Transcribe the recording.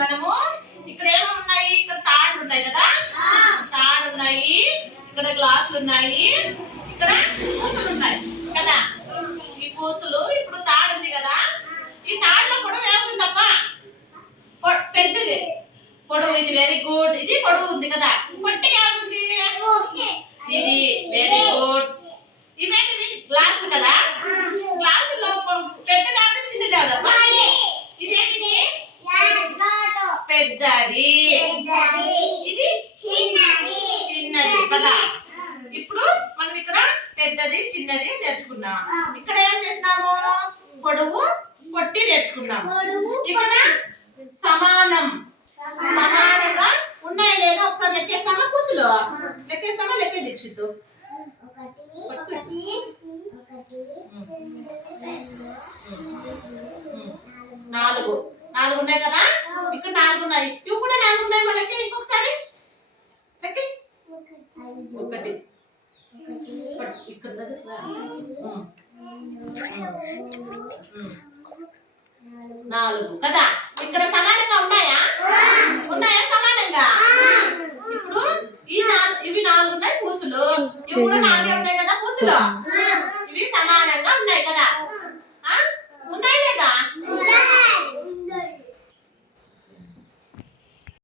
మనము ఇక్కడ ఏమో ఉన్నాయి, ఇక్కడ తాళ్ళు ఉన్నాయి కదా, తాళ్ళు ఉన్నాయి, ఇక్కడ గ్లాసులు ఉన్నాయి, ఇక్కడ పూసలు ఉన్నాయి కదా. ఈ పూసలు ఇప్పుడు తాడు ఉంది కదా, ఈ తాడులో పొడవు ఏముందప్ప? పెద్దది పొడవు. ఇది వెరీ గుడ్. ఇది పొడవు ఉంది కదా. పొట్టిగా ఏముంది? ఇది వెరీ గుడ్. ఇవేంటివి? గ్లాసులు కదా. గ్లాసుల్లో పెద్దది ఏదో చిన్నది ఏదప్ప? ఇదేంటిది? పెద్దది. ఇది చిన్నది కదా. ఇప్పుడు మనం ఇక్కడ పెద్దది చిన్నది నేర్చుకున్నాం. ఇక్కడ ఏం చేసినాము? పొడవు పొట్టి నేర్చుకున్నాము. ఇక్కడ సమానం, సమానంగా ఉన్నాయి లేదో ఒకసారి లెక్కేస్తామా? పూసులు లెక్కేస్తామా? లెక్కే దీక్షిత్. 4 ఉన్నాయి కదా. ఇక్కడ 4 ఉన్నాయి. ఇవి కూడా 4 ఉన్నాయి. మళ్ళీ లెక్కే ఇంకొకసారి. లెక్కే. 1 ఇక్కడ 4 కదా. ఇక్కడ సమానంగా ఉన్నాయా? ఉన్నాయా సమానంగా? ఇప్పుడు ఇవి 4 ఉన్నాయి పూసులు. ఇవి కూడా 4 ఉన్నాయి కదా పూసులు.